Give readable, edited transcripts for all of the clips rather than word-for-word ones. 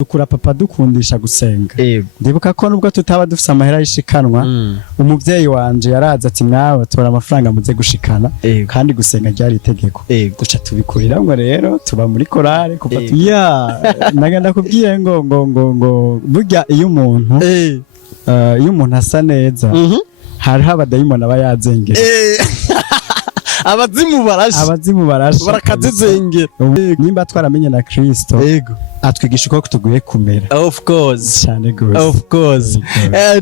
dukura papa dukundisha gusenga. Ndibuka ko nubwo tutaba dufise amahera y'ishikanwa, umuvyeyi wanje yaraza ati mwawe tora amafaranga muze gushikana kandi gusenga ryari itegeko. Duca tubikuriramwo rero tuba muri korale kuva nagenda kubwiye ngo burya iyo umuntu asa neza hariho abadayimoni aba yazengera. abazimu barashe barakazizengera. Nimba twaramenye na Kristo atwigisha uko tuguye kumera. Of course cyane gose. Of course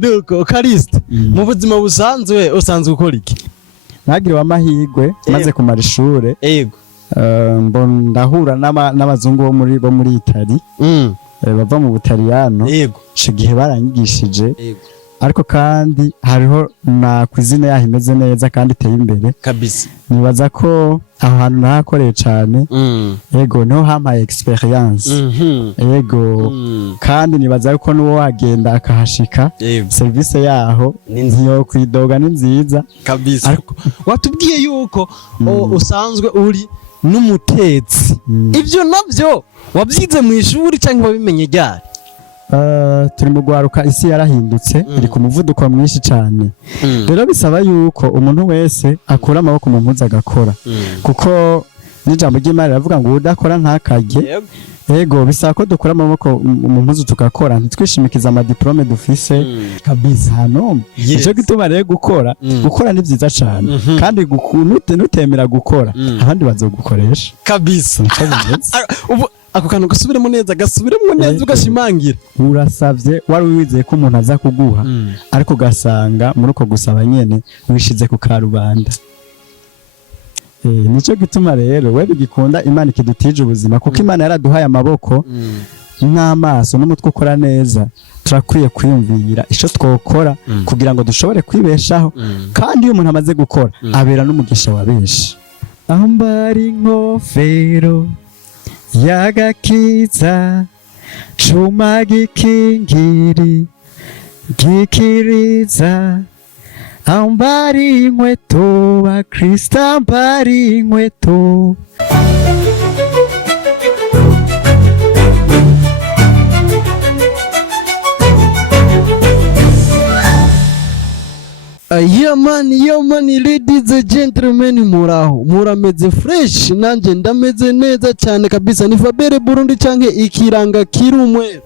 nuko Kristo mu buzima busanzwe usanzwe ukora iki? Nagiriwe amahirwe maze kumara ishure ndahura n'abazungu bo muri Itali bava mu Butaliyano. Ico gihe baranyigishije ariko kandi hariho na cuisine yaho imeze neza kandi iteye imbere kabisa. Nibaza ko aho hantu nahakoreye cane niho hampaye experience kandi nibaza yuko n'uwo wagenda akahashika service yaho ntiyo kwidoga ni nziza kabisa. Ariko watubwiye yuko usanzwe uri n'umutetsi, ivyo navyo wabyize mu ishuri cyangwa wabimenye ryari? Turi mu gwaruka, isi yarahindutse iri ku muvuduko mwinshi cyane. Rero bisaba yuko umuntu wese akura amaboko mu mpuzu agakora, kuko n'ijambo ry'Imana riravuga ngo udakora ntakarye. Bisaba ko dukura amaboko mu mpuzu tugakora, ntitwishimikiza amadiplome dufise kabisa hano. Ico gituma rero gukora ni vyiza cyane kandi nutemera gukora abandi bazogukoresha kabisa. Ako kantu gasubiremo neza ugashimangira. Urasavye wari wizeye ko umuntu aza kuguha ariko ugasanga muri uko gusaba nyene wishize ku karubanda. Nico gituma rero we bigikunda Imana ikidutije ubuzima, kuko Imana yaraduhaye amaboko n'amaso n'umutwe ukora neza. Turakwiye kwiyumvira ico twokora kugira ngo dushobore kwibeshaho, kandi iyo umuntu amaze gukora abera n'umugisha wa benshi. Aho mbari nkofero yagakiza cuma gikingiri gikiriza, aho mbari inkweto ba Kristo mbari inkweto. Yeah man, ladies and gentlemen, murameze fresh, nanje ndameze neza cyane kabisa. Ni Fabere Burundi canke ikiranga kirumwe.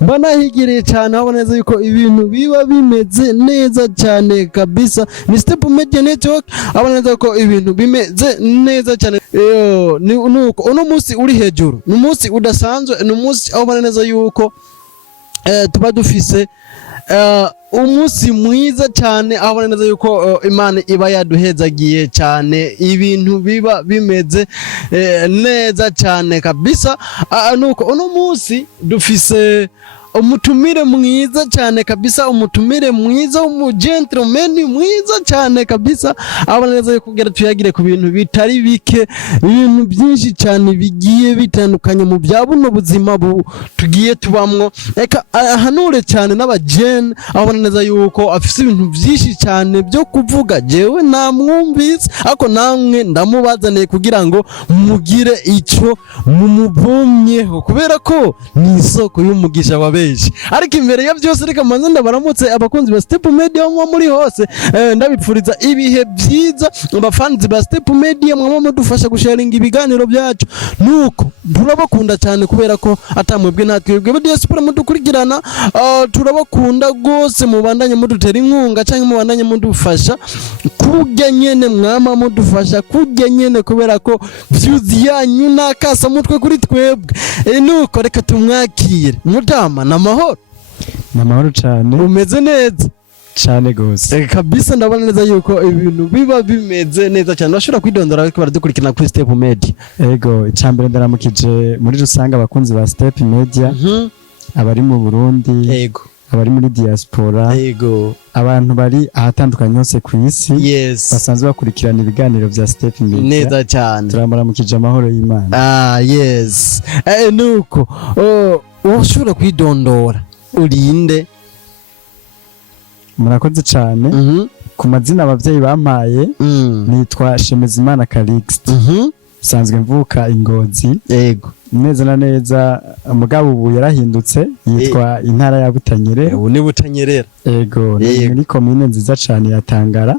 Mbana higiriye cyane, aho neza yuko ibintu biba bimeze neza cyane kabisa. Ni Step Media Network, aho neza yuko ibintu bimeze neza cyane. Nuko uno munsi uri hejuru, ni munsi udasanzwe, ni munsi aho neza yuko tuba dufise umunsi mwiza cyane, aho neza yuko Imana iba yaduhezagiye cyane, ibintu biba bimeze neza cyane kabisa. Nuko uno munsi dufise umutumire mwiza cyane kabisa, umutumire mwiza w'umugentleman mwiza cyane kabisa, aho neza yuko kugira tuyagire ku bintu bitari bike, ibintu byinshi cyane bigiye bitandukanye mu bya buno buzima tugiye tubamwo. Eka ahanure cyane n'abajene, aho neza yuko afise ibintu byinshi cyane byo kuvuga. Jewe namwumvise ako namwe ndamubazaniye kugira ngo mugire ico mumubumyeho, kubera ko ni isoko y'umugisha wa benshi. Ariko imbere ya byose reka manze ndabaramutse abakunzi ba Step Media mwa muri hose, ndabipfuriza ibihe byiza. Abafanzi ba Step Media mwa mudufasha gusharinga ibiganiro byacu, nuko turabakunda cyane kubera ko atamwebwe natwebwe diaspora mudukurikirana. Turabakunda gose, mubandanye mudutera inkunga cyangwa mubandanye mudufasha kujya nyene, mwama mudufasha kujya nyene, kubera ko views yanyu nakasa mutwe kuri twebwe. Nuko reka tumwakire mutama namahoro cyane. Umeze neza cyane gose kabisa. Ndabona neza yuko ibintu biba bimeze neza cyane. Bashobora kwidondora ariko baradukurikirana kuri Step Media. Icambere ndaramukije muri rusange abakunzi ba Step Media, abari mu Burundi, abari muri diaspora, abantu bari ahatandukanye hose ku isi basanzwe bakurikirana ibiganiro vya Step Media neza cyane. Turamuramukije amahoro y'Imana. Nuko ushobora kwidondora urinde? Murakoze cyane. Ku mazina abavyeyi bampaye nitwa Shemezimana Calixte. sanzwe mvuka Ingozi yego neza na neza mugabo ubu yarahindutse yitwa intara ya Butanyerera. ubu ni Butanyerera Yego ni muri komine nziza cane ya Tangara.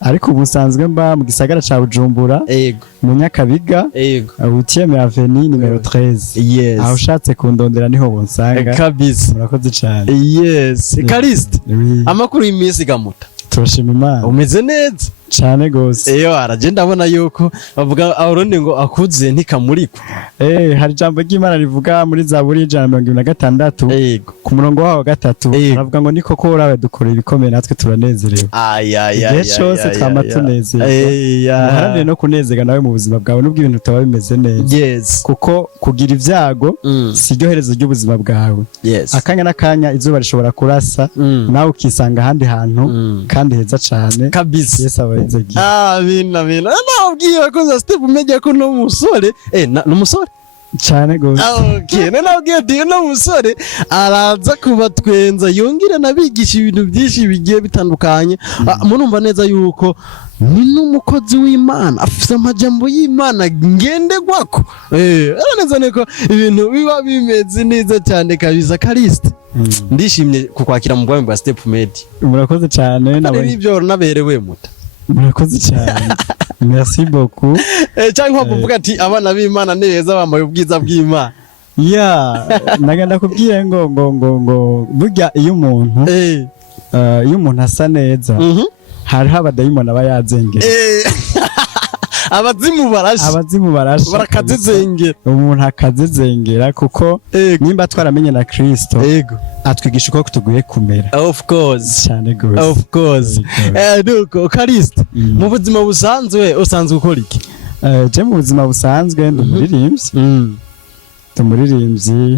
Ariko ubu sanzwe mba mu gisagara ca Bujumbura. Yego mu Nyakabiga. Yego 8e avenue numero 13. Yes. Aho ushatse kundondera niho bonsanga. Kabisa. Murakoze cane. Yes. Kariste. Amakuru y'imisi gamuta. Turashima Imana. Umeze neza cane gose. Araje ndabona yuko bavuga Aronde ngo akuze ntikamurikwa. Hari jambo ry'Imana rivuga muri Zaburi 126. Yego. Ku murongo waho 3 aravuga ngo niko ko urawe dukora ibikomeye natwe turanezerewe. Igihe cyose twama tunezerwa. Muharanire no kunezerwa nawe mu buzima bwawe nubwo ibintu bitaba bimeze neza. Yes. Kuko kugira ivyago si ryo herezo ry'ubuzima bwawe. Yes. Akanya n'akanya izuba rishobora kurasa nawe ukisanga ahandi hantu kandi heza cane. Kabisa. Yesu abarizegi. Amina. Nabwiye ko za Steve Media ko no musore n'umusore cyane gose. Okay, nabwiye ati no musore araza kubatwenza yongera nabigisha ibintu byinshi bigiye bitandukanye. Murumva neza yuko ni n'umukozi w'Imana afite amajambo y'Imana ngendegwako. Araneza neko ibintu biba bimeze neza cyane kabisa. Kariste ndishimye kukwakira mu bwami bwa Step Media. Murakoze cyane nabone ibyo naberewe muta. Murakoze cyane. Merci beaucoup. Cyangwa kuvuga ati abana b'Imana neza bambaye ubwiza bw'Imana. Nagenda kubwire ngo burya iyo umuntu asa neza hari abadayimoni aba yazengera. Abazimu barashe barakazezengera. Umuntu akazezengera kuko nimba twaramenye na Kristo atwigisha uko tuguye kumera. Of course cyane gose. Of course. Nuko Kariste mu buzima busanzwe usanzwe ukora iki? Je mu buzima busanzwe ndumuririmbyi.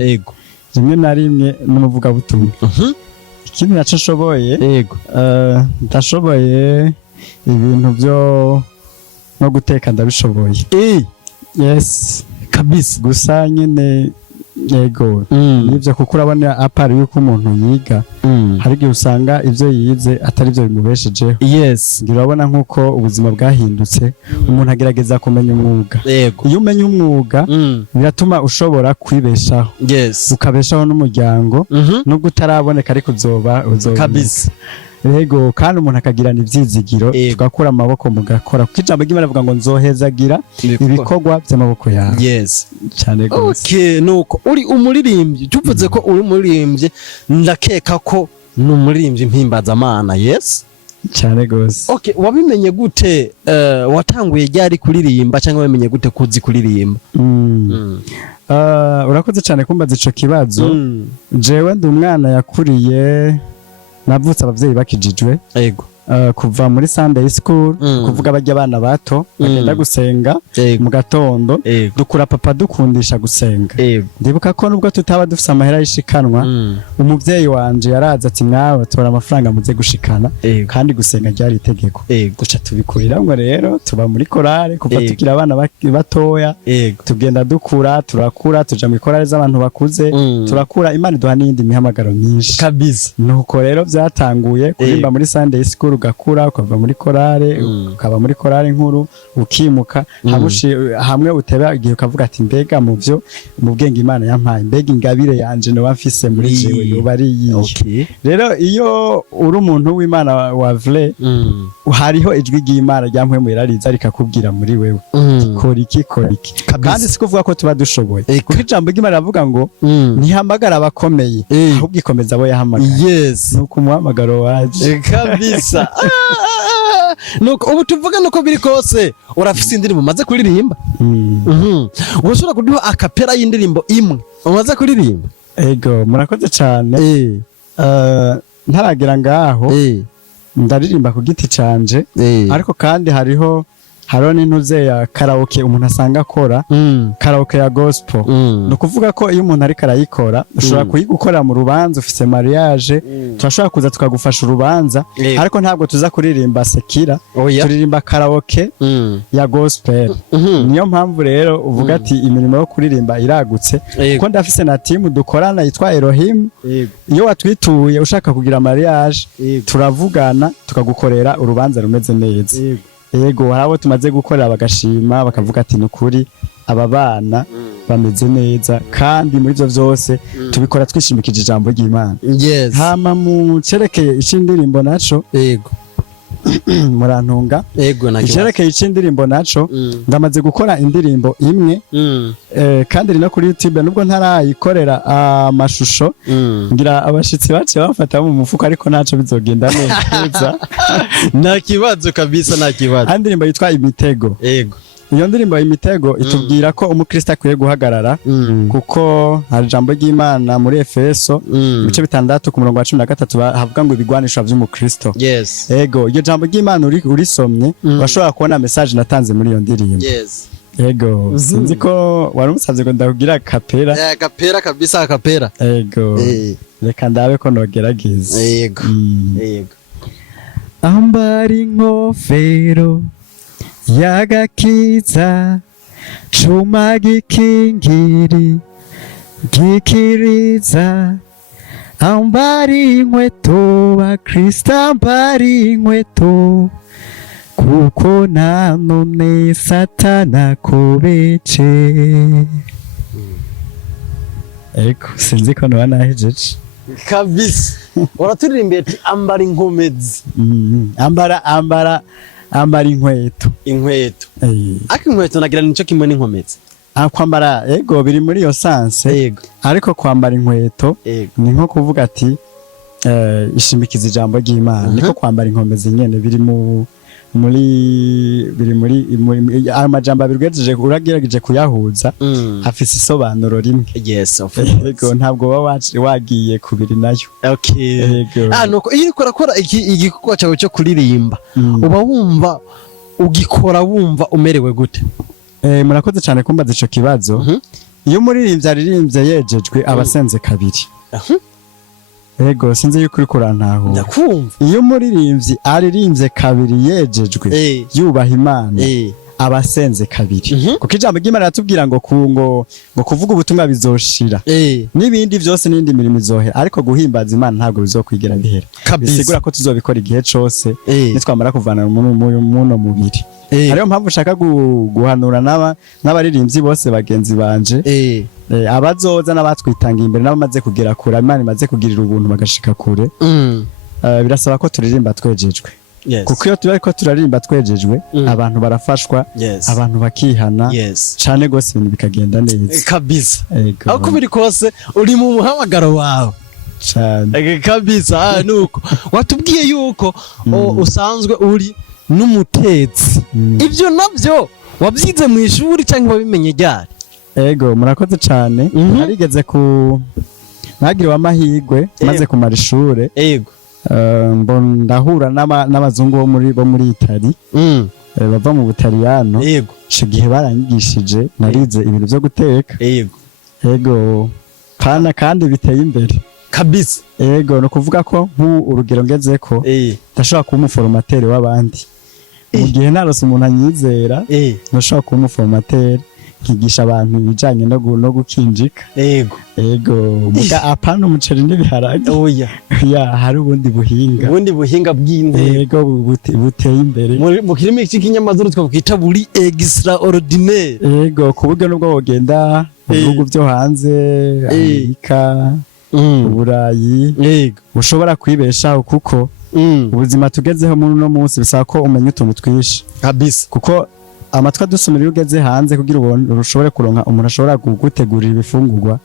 Yego. Rimwe na rimwe n'umuvuga butumwa. Ikindi naco shoboye. Yego. Ndashoboye ibintu byo no guteka ndabishoboye. Yes kabisa. Gusa nyene yego nivyo kuko urabona apart yuko umuntu yiga hari gihe usanga ivyo yize atari byo bimubeshejeho. Yes ngirabona nkuko ubuzima bwahindutse umuntu agerageza kumenya umwuga. Yego iyo umenya umwuga biratuma ushobora kwibeshaho. Yes ukabeshaho n'umuryango nubwo utaraboneka ariko uzoba kabisa. Yego kandi umuntu akagirana ivyizigiro tugakura amaboko mugakora kuko ijambo ry'Imana rivuga ngo nzohezagira ibikorwa by'amaboko yawe. Yes cyane gose. Okay nuko uri umuririmbyi tuvuze ko uri umuririmbyi ndakeka ko n'umuririmbyi mpimbaza Imana. Yes cyane gose. Okay wabimenye gute watanguye ryari kuririmba cyangwa wamenye gute kuzi kuririmba? Urakoze cyane kumbaza ico kibazo. Jewe ndi umwana yakuriye navutse abavyeyi bakijijwe. Yego kuva muri Sunday school kuvuga bajya abana bato bagenda gusenga mu gatondo dukura papa dukundisha gusenga. Ndibuka ko nubwo tutaba dufise amahera y'ishikanwa umuvyeyi wanje yaraza ati mwawe tora amafaranga muze gushikana kandi gusenga ryari itegeko. Duca tubikurira ngo rero tuba muri korale kuva tukira abana batoya tugenda dukura turakura tuja mu korale z'abantu bakuze turakura Imana duha n'indi mihamagaro myinshi kabisa. Nuko rero byatanguye kurimba muri Sunday school ugakura ukava muri korale ukaba muri korale nkuru ukimuka hamwe uteba igihe ukavuga ati mbega mu byo mu bwenge Imana yampaye mbega ingabire yanje no bafise muri jewe yoba ari iyi. Rero iyo uri umuntu w'Imana wa vrai hariho ijwi ry'Imana ryampwemera riza rikakubwira muri wewe kora iki kandi sikuvuga ko tuba dushoboye kuko ijambo ry'Imana ravuga ngo ntihamagara abakomeye ahubwo ikomeza abo yahamagaye. Yes nuko umuhamagaro waje kabisa. Nuko ubu tuvuga nuko biri kose urafise indirimbo umaze kuririmba? Ushobora kuduha akapera y'indirimbo imwe umaze kuririmba? Ego murakoze cyane. Ntaragira ngaho ndaririmba ku giti canje ariko kandi hariho n'intuze ya karaoke umuntu asanga akora karaoke ya gospel. No kuvuga ko iyo umuntu ari karayikora ushobora kuyigukora mu rubanza ufise mariage turashobora kuza tukagufasha urubanza ariko ntabwo tuza kuririmba sekira turirimba karaoke ya gospel. Niyo mpamvu rero uvuga ati imirimo yo kuririmba iragutse kuko ndafise na team dukorana yitwa Elohim. Iyo watwituye ushaka kugira mariage turavugana tukagukorera urubanza rumeze neza. yego hari abo tumaze gukorera bagashima bakavuga ati nukuri aba bana bameze neza kandi muri byo byose tubikora twishimikije ijambo ry'Imana. Yes. Hama mu cerekeye icindirimbo naco Yego. murantunga Yego na icerekeye icindirimbo naco ndamaze gukora indirimbo imwe kandi rino kuri YouTube nubwo ntarayikorera amashusho ngira abashitsi bace bafata mu mufuko ariko naco bizogenda neza. Nta kibazo kabisa, nta kibazo. Indirimbo yitwa Imitego. Yego. Iyo ndirimbo Imitego itubwira ko umukristo akwiye guhagarara kuko hari ijambo ry'Imana muri Efeso ibice 6 ku murongo wa 13 havuga ngo ibigwanisho vy'umukristo. Yes. Ego iyo jambo ry'Imana urisomye bashobora kubona message natanze muri iyo ndirimbo. Yes. Ego sinzi ko wari umusavye ngo ndakugira kapera. Kapera kabisa, kapera. Ego reka ndabe ko nogerageza. Yego. Yego. Ambari nkofero yagakiza cuma gikingiri gikiriza ambari inkweto bakristo ambari inkweto kuko nanone satana kubece. Eko sinzi ko noba nahejeje kabisa. Uraturirimbiye ati ambara inkomezi. Ambara inkweto. Ako inkweto nagira nico kimwe n'inkomezi. Kwambara ego biri muri yo sanse. Yego. Ariko kwambara inkweto ni nko kuvuga ati ishimikiza ijambo ry'Imana. Niko kwambara inkomezi nyene biri muri amajambo abirwejeje uragerageje kuyahuza afise isobanuro rimwe. Yes, of course. Ego ntabwo wagiye kubiri nayo. Okay. Nuko iyo urakora igikorwa cyawe cyo kuririmba uba wumva ugikora wumva umerewe gute? Murakoze cyane kumbaza ico kibazo. Iyo umuririmbyi aririmbye yejejwe abasenze kabiri. Ego sinzi yuko uri kurantaho. Ndakumva. Iyo umuririmbyi aririmbye kabiri yejejwe yubaha Imana abasenze kabiri. Kuko ijambo ry'Imana ratubwira ngo kuvuga ubutumwa bizoshira. Nibindi byose n'indi mirimo izohera ariko guhimbaza Imana ntabwo bizokwigera bihera. Bisigura ko tuzobikora igihe cyose nitwamara kuvana muno mubiri. Ariyo mpamvu ushaka guhanura n'abaririmbyi bose bagenzi banje abazoza n'abatwitangiye imbere n'abamaze kugera kure Imana imaze kugirira ubuntu bagashika kure. Birasaba ko turirimba twejejwe. Kuko iyo turi ko turaririmba twejejwe abantu barafashwa, abantu bakihana cyane gose ibintu bikagenda neza kabisa. Aho kubiri kose uri mu muhamagaro wawe cyane kabisa. Nuko watubwiye yuko usanzwe uri n'umutetsi. Ibyo navyo wabyize mu ishuri cyangwa wabimenye ryari? Ego murakoze cyane. Narigeze nagiriwe amahirwe maze kumara ishure. Ego ndahura n'abazungu bo muri Itali bava mu Butaliyano. Ico gihe baranyigishije narize ibintu byo guteka. Ego kandi biteye imbere kabisa. Ego no kuvuga ko urugero ngezeko ndashobora kuba umuforomateri w'abandi. Mu gihe narose umuntu anyizera ndashobora kuba umuforomateri nkigisha abantu ibijanye no gukinjika. Ego muga apana umuceri n'ibiharage. Hari ubundi buhinga bw'indero. Ego buteye imbere mu kirimi cy'ikinyamazuru twakwita buri extraordinaire. Ego kuburyo nubwo wogenda mu bihugu byo hanze Amerika Uburayi ushobora kwibeshaho kuko ubuzima tugezeho muri uno munsi bisaba ko umenya utuntu twishi kabisa. Kuko amatwa dusumira iyo ugeze hanze kugira urushobore kuronka umuntu ashobora gutegurira ibifungurwa.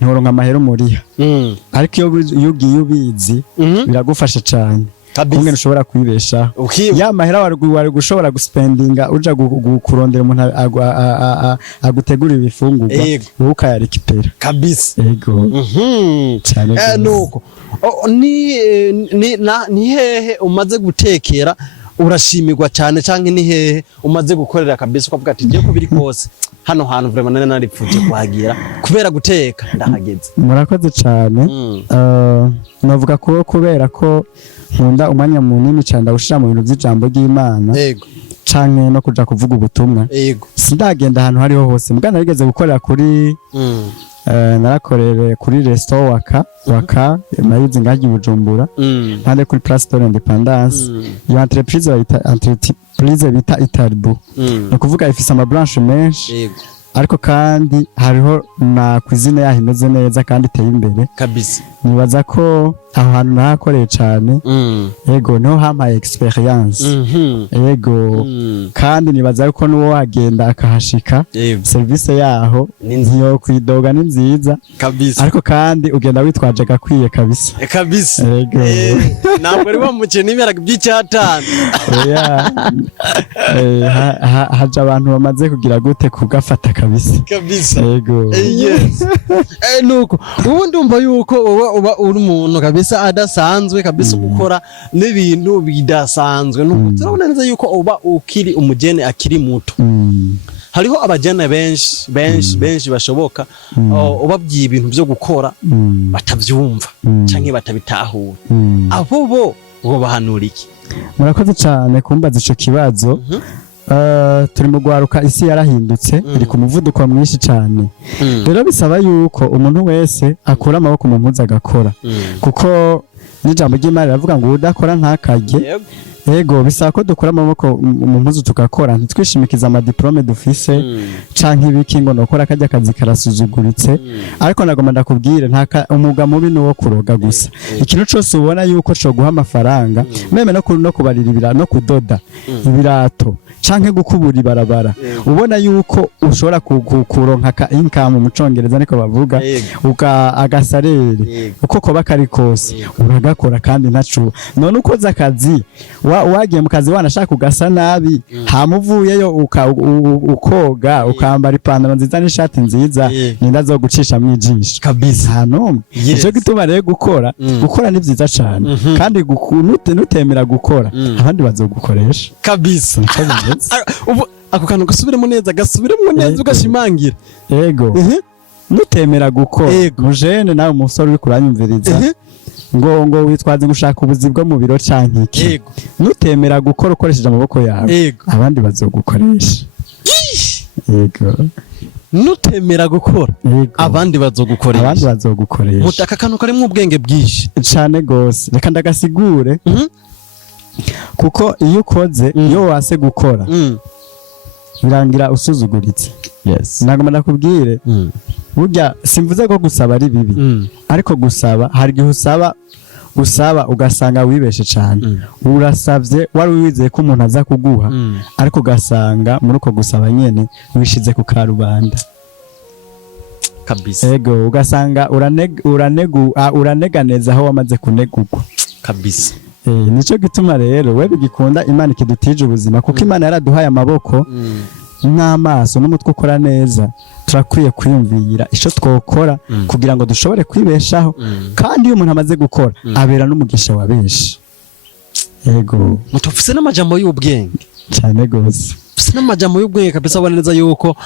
Nturonka amahera umuriha. Ariko iyo ugiye ubizi biragufasha cyane kumwe ushobora kwibeshaho. Ya mahera wari gushobora guspendinga uja kurondera umuntu agutegurira ibifungurwa wowe ukayarikipera kabisa. Ego cyane. Nuko ni hehe umaze gutekera urashimirwa cyane cyangwa ni hehe umaze gukorera kabisa ukavuga ati ngiye kubiri kose hano hantu vraiment naripfuje kuhagira kubera guteka ndahageze? Murakoze cyane. Navuga ko kubera ko nkunda umwanya munini cyane ndawushira mu bintu by'ijambo ry'Imana canke no kuja kuvuga ubutumwa. Sindagenda ahantu hariho hose mbwa narigeze gukorera kuri narakoreye kuri resto waka nayizi ngaho i Bujumbura mpande kuri Place de l'Independance. Iyo entreprise bita Italbu ni ukuvuga ifise amabranche menshi, ariko kandi hariho na cuisine yaho imeze neza kandi iteye imbere kabisa. Nibaza ko aho hantu nahakoreye cyane, yego niho hampaye experience, yego kandi nibaza yuko n'uwo wagenda akahashika service yaho ntiyo kwidoga ni nziza kabisa, ariko kandi ugenda witwaje gakwiye kabisa kabisa. Yego ntabwo ari bamuce n'imyaka by'icyatanu. haje abantu bamaze kugira gute kugafata kabisa kabisa. Yego yes. Nuko ubu ndumva yuko uba uri umuntu kabisa adasanzwe kabisa, gukora n'ibintu bidasanzwe. Nuko turabona neza yuko uba ukiri umugene akiri muto. Hariho abajene benshi bashoboka ubabwiye ibintu byo gukora batavyumva canke batabitahura. Abo bo bahanura iki? Murakoze cyane kumbaza ico kibazo. Turi mu gwaruka, isi yarahindutse, iri ku muvuduko mwinshi cyane. Rero bisaba yuko umuntu wese akura amaboko mu mpuzu agakora, kuko n'ijambo ry'Imana riravuga ngo udakora ntakarye. Yego bisaba ko dukura amaboko mu mpuzu tugakora, ntitwishimikiza amadiplome dufise canke ibiki ngo nokora kajya akazi karasuzuguritse. Ariko nagomba ndakubwire umwuga mubi nuwo kuroga gusa. Ikintu cyose ubona yuko cyo guha amafaranga, meme no kubarira ibirato, no kudoda ibirato canke gukubura ibarabara, ubona yuko ushobora kuronka ka income mu Congereza niko bavuga, agasarere uko koba kari kose uragakora kandi ntacu. None ukoze akazi wagiye mu kazi wanashaka kugasa nabi, hamuvuyeyo ukoga ukambara ipantaro nziza n'ishati nziza, ninda zo gucisha mwijisho kabisa. Hano ico gituma rero gukora ni vyiza cyane, kandi nutemera gukora abandi bazogukoresha kabisa. Ubu ako kantu gasubiremo neza ugashimangira. Yego nutemera gukora, mujene nawe umusore uri kuranyumviriza ngo witwaze gushaka ubuzi bwo mu biro canke iki, nutemera gukora ukoresheje amaboko yawe abandi bazogukoresha. Yego nutemera gukora abandi bazogukoresha. Mutaka kantu karimo ubwenge bwinshi cyane gose, reka ndagasigure. Kuko iyo ukoze, iyo wase gukora birangira usuzuguritse. Nagomba ndakubwire, burya simvuze ko gusaba ari bibi, ariko gusaba hari gihe usaba ugasanga wibeshe cyane. Urasavye wari wizeye ko umuntu aza kuguha, ariko ugasanga muri uko gusaba nyene wishize ku karubanda kabisa. Ego ugasanga uraneganeza aho wamaze kunegurwa kabisa. Nico gituma rero we bigikunda Imana ikidutije ubuzima, kuko Imana yaraduhaye amaboko n'amaso n'umutwe ukora neza. Turakwiye kwiyumvira ico twokora kugira ngo dushobore kwibeshaho, kandi iyo umuntu amaze gukora abera n'umugisha wa benshi. Yego mutofise n'amajambo y'ubwenge cyane gose, n'amajambo y'ubwenge kabisa. Abona neza yuko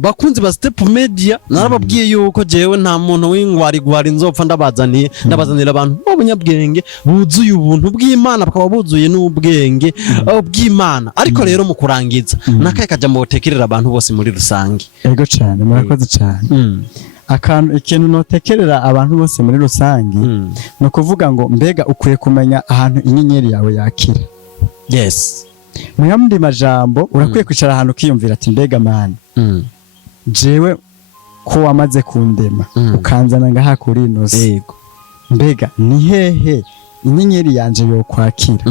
bakunzi ba Step Media narababwiye yuko jewe nta muntu w'ingwari nzopfa ndabazanira abantu b'abanyabwenge buzuye ubuntu bw'Imana, bakaba buzuye n'ubwenge bw'Imana. Ariko rero mu kurangiza nakaye kajambo botekerera abantu bose muri rusange. Yego cyane, murakoze cyane. Ikintu notekerera abantu bose muri rusange no kuvuga ngo mbega ukwiye kumenya ahantu inyenyeri yawe yakira. Yes. Muyamudi majambo urakwiye kwicara ahantu kiyumvira ati mbega mani, jewe ko wamaze kundema ukanzana ngaha kuri inoze, mbega ni hehe inyenyeri yanje yo kwakira.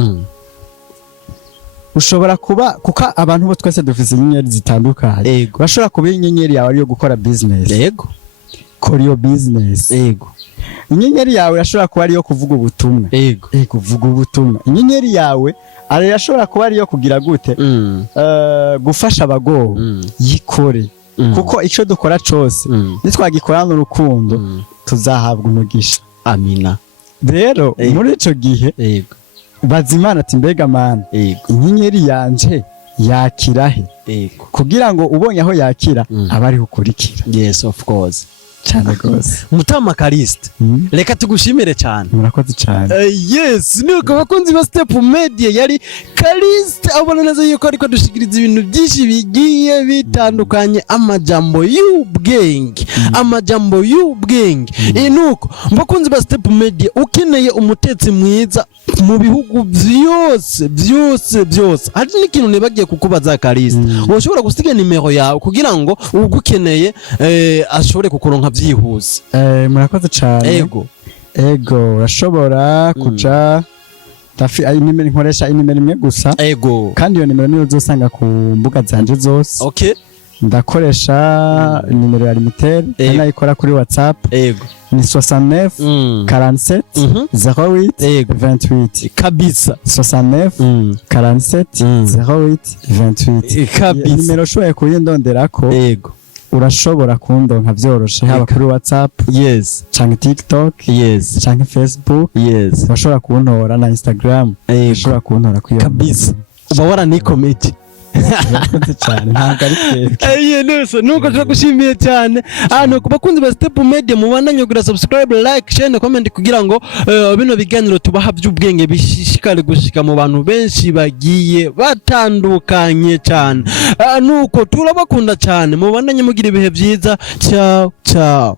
Ushobora kuba kuko abantu bo twese dufise inyenyeri zitandukanye. Bashobora kuba inyenyeri yawe ari yo gukora business. Yego. Kora iyo business. Yego. Inyenyeri yawe irashobora kuba ari yo kuvuga ubutumwa. Yego. Kuvuga ubutumwa. Inyenyeri yawe arashobora kuba ari yo kugira gute gufasha abagowe. Yikore. Kuko ico dukora cose nitwagikorana urukundo tuzahabwa umugisha. Amina. Rero muri ico gihe bazimana ati mbega mana, inyenyeri yanje yakirahe, kugira ngo ubonye aho yakira abari ukurikira. Yes, of course. cyane gose. Mutama Kariste reka tugushimire cyane. Murakoze cyane. Yes, nuko bakunzi ba Step Media yari Kariste abona neza yuko ariko dushikiriza ibintu byinshi bigiye bitandukanye, amajambo y'ubwenge, amajambo y'ubwenge. Nuko bakunzi ba Step Media ukeneye umutetsi mwiza mu bihugu byose hari n'ikintu nibagiye kukubaza Kariste, ushobora gusiga nimero yawe kugira ngo ugukeneye ashobore kukuronka byihuse. Murakoze cyane. Ego urashobora kuja nkoresha inimero imwe gusa. Kandi iyo nimero niyo uzosanga ku mbuga zanje zose. Ndakoresha nimero ya limitel nayikora kuri WhatsApp. Ni 69 47 08 28 kabisa. 69 47 08 28 kabisa. Nimero shoye kuyindonderako. Urashobora kundonka vyoroshe haba kuri WhatsApp, canke TikTok, canke Facebook, urashobora kuntora na Instagram, urashobora kuntora kuyo kabisa. Uba waranikometi. Murakoze cyane ntabwo ari twebwe. Nuko turagushimiye cyane. Nuko bakunzi ba Step Media mubandanye kugira subscribe, like, share na comment kugira ngo bino biganiro tubaha by'ubwenge bishishikare gushika mu bantu benshi bagiye batandukanye cyane. Nuko turabakunda cyane, mubandanye mugira ibihe byiza. Ciao ciao.